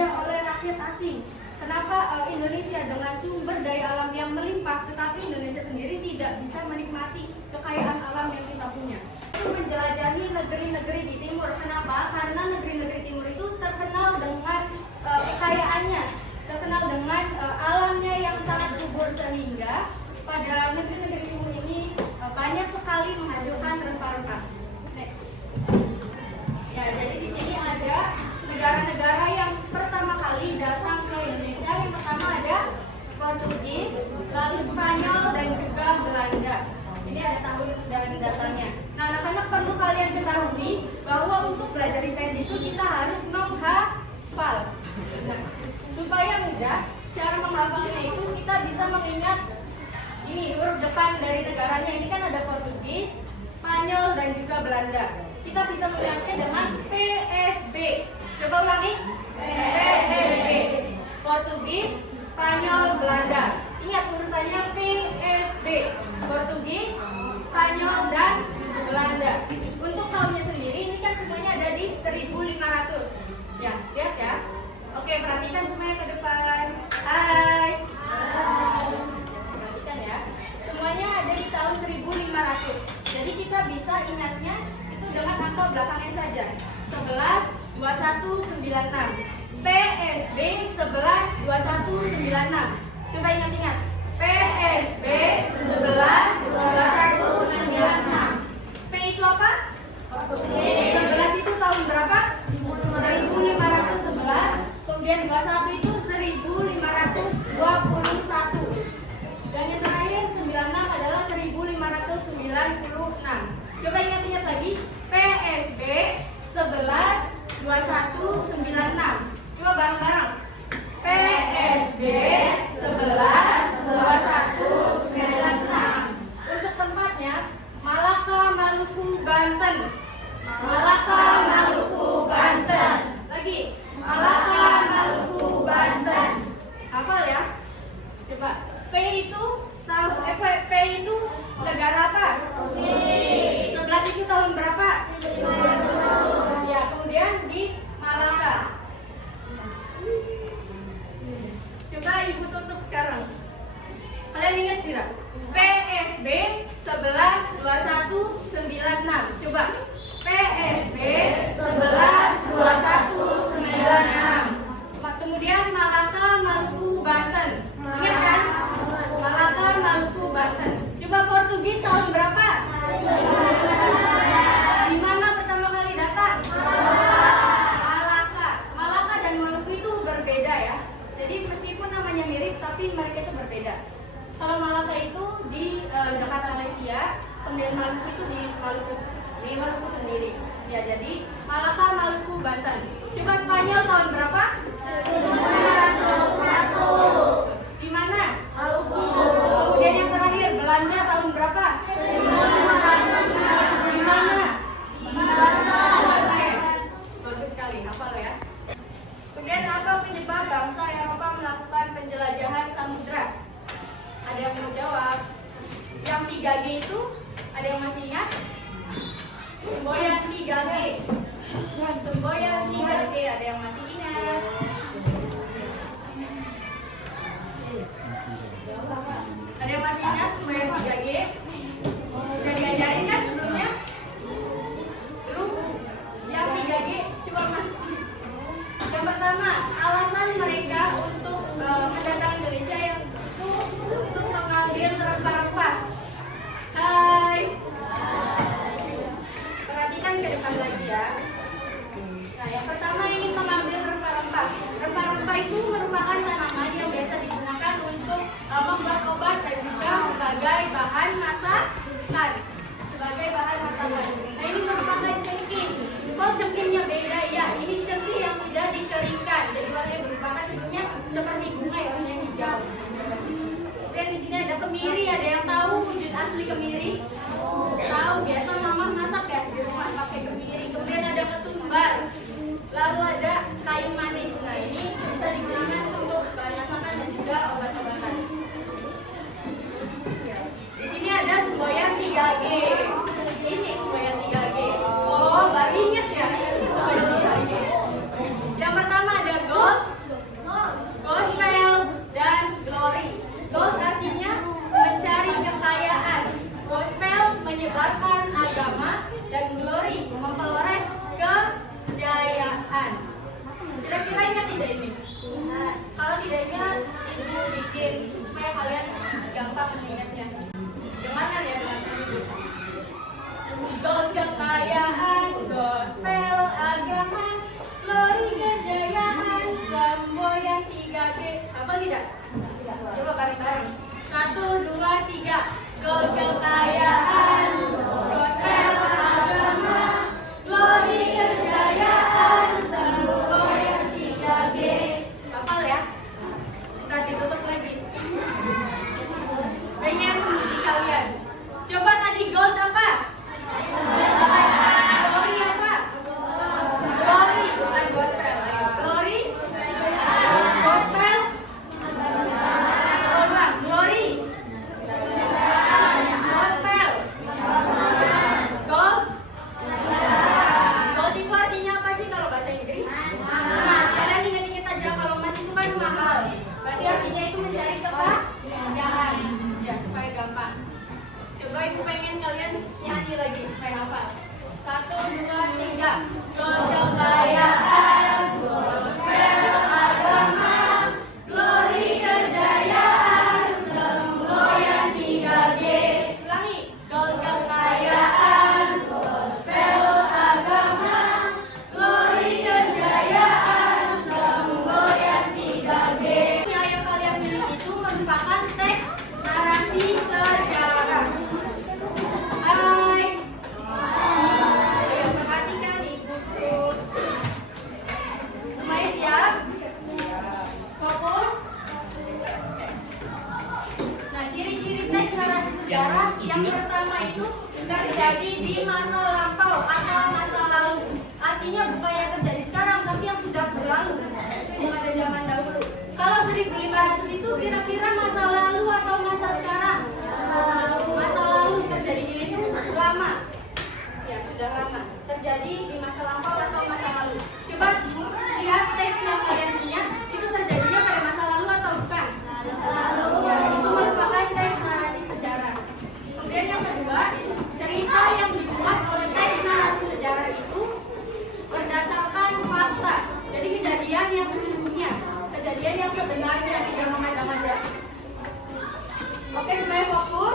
dijajah oleh rakyat asing. Kenapa Indonesia dengan sumber daya alam yang melimpah, tetapi Indonesia sendiri tidak bisa menikmati kekayaan alam yang kita punya? Itu menjelajahi negeri-negeri di timur. Kenapa? Karena negeri-negeri timur itu terkenal dengan kekayaannya, terkenal dengan alamnya yang sangat subur, sehingga pada negeri-negeri timur ini banyak sekali menghasilkan rempah-rempah. Next. Ya, jadi di sini ada negara-negara yang pertama kali datang ke Indonesia. Yang pertama ada Portugis, lalu Spanyol, dan juga Belanda. Ini ada tahun dan datanya. Nah, anak-anak perlu kalian ketahui bahwa untuk belajar IPS itu kita harus menghafal. Nah, supaya mudah, cara menghafalnya itu kita bisa mengingat ini huruf depan dari negaranya. Ini kan ada Portugis, Spanyol, dan juga Belanda. Kita bisa mengingatnya dengan PSB. Coba ulangi. PSB. Portugis, Spanyol, Belanda. Ingat urutannya PSB. Portugis, Spanyol, dan Belanda. Untuk tahunnya sendiri ini kan semuanya ada di 1500. Ya, lihat ya. Oke, perhatikan semuanya ke depan. Hai. Perhatikan ya. Semuanya ada di tahun 1500. Jadi kita bisa ingatnya itu dengan angka belakangnya saja. 112196. PSB 112196. Coba ingat-ingat. PSB 112196. P itu apa? 11 itu tahun berapa? 1511. Kemudian 21 itu 1521. Dan yang terakhir 96 adalah 1596. Coba ingat-ingat lagi. PSB 112196. Coba bareng-bareng. PSB 112196. Untuk tempatnya Malaka, Maluku, Banten. Malaka, Maluku, Banten. Lagi. Malaka, Maluku, Banten. Hafal ya? Coba. P itu negara apa? 11 itu tahun berapa? Ya, kemudian di Malaka. Coba ibu tutup sekarang. Kalian ingat tidak? PSB 112196. Coba. PSB 112196. Kemudian Malaka, Maluku, Banten. Ingat kan? Malaka, Maluku, Banten. Coba Portugis tahun berapa? Di mana pertama kali datang? Malaka. Malaka dan Maluku itu berbeda ya. Jadi meskipun namanya mirip, tapi mereka itu berbeda. Kalau Malaka itu di dekat Malaysia, kemudian Maluku itu di Maluku sendiri. Ya, jadi Malaka, Maluku, Banten. Coba Spanyol tahun berapa? 1501. Di mana? Maluku. Kemudian yang terakhir Belanda tahun berapa? 1500. Di mana? Bagus sekali, hafal ya. Kemudian apa penyebab bangsa Eropa melakukan penjelajahan samudra? Ada yang mau jawab? Yang 3G itu ada yang masih ingat? Semboyan 3G. Semboyan 3G ada yang masih ingat? Ada yang masih ingat semboyan 3G? Udah diajarin kan sebelumnya? Belum? Yang 3G coba mas. Yang pertama, alasan mereka untuk mendatangi Indonesia yang itu untuk mengambil rempah-rempah. Hai. Perhatikan ke depan lagi ya. Nah, yang pertama ini mengambil rempah-rempah. Rempah-rempah itu merupakan tanaman yang biasa digunakan untuk membuat obat dan juga sebagai bahan masakan. Sebagai bahan masakan. Nah, ini merupakan cengkih. Oh, cengkihnya beda ya. Ini cengkih yang sudah dikeringkan. Jadi warnanya berubah. Sebelumnya seperti bunga ya, warnanya hijau. Kemudian di sini ada kemiri. Ada yang tahu wujud asli kemiri? Tahu, biasa mama masak ya di rumah pakai kemiri. Kemudian ada ketumbar. Lalu ada kayu manis. Nah, ini bisa digunakan untuk bahan masakan dan juga obat-obatan. Di sini ada semboyan 3G. Ini semboyan 3G. Oh, baru ingat ya? Semboyan 3G. Yang pertama ada gold, gold kekayaan, gospel agama, glory kejayaan, semboyan 3G. Apa tidak? Coba bareng-bareng. 1, 2, 3. Gold kekayaan, gospel agama, glory kejayaan, semboyan 3G. Hafal ya? Kita ditutup lagi. Pengen uji kalian. Coba tadi gold apa? Glory apa? Glory, bukan gospel. Ayo, glory. Gospel. Coba, glory. Gospel. Gold. Gold itu artinya apa sih kalau bahasa Inggris? Nah, sekalian ingat-ingat aja kalau emas itu kan mahal. Berarti artinya itu mencari kekayaan. Ya, supaya gampang. Coba ibu pengen kalian nyanyi lagi supaya hafal. 1, 2, 3. Gold kekayaan, gospel agama, glory kejayaan, semboyan 3G. Ulangi. Gold kekayaan, gospel agama, glory kejayaan, semboyan 3G. Yang kalian miliki itu merupakan teks narasi sejarah. Hai. Ayo perhatikan ibuku. Semuanya siap? Fokus. Nah, ciri-ciri teks narasi sejarah yang pertama itu terjadi di masa lampau atau masa lalu. Artinya bukan yang terjadi sekarang, tapi yang sudah berlalu, yang ada zaman dahulu. Kalau 1500 itu kira-kira masa lalu atau masa sekarang? Masa lalu terjadinya itu lama. Ya, sudah lama. Terjadi di masa lampau atau masa lalu. Coba lihat teks yang kalian punya, itu terjadinya pada masa lalu atau bukan? Ya, itu merupakan teks narasi sejarah. Kemudian yang kedua, cerita yang dibuat oleh teks narasi sejarah itu berdasarkan fakta. Jadi kejadian yang sesungguhnya, kejadian yang sebenarnya, tidak memandang-mandang. Oke, semuanya fokus.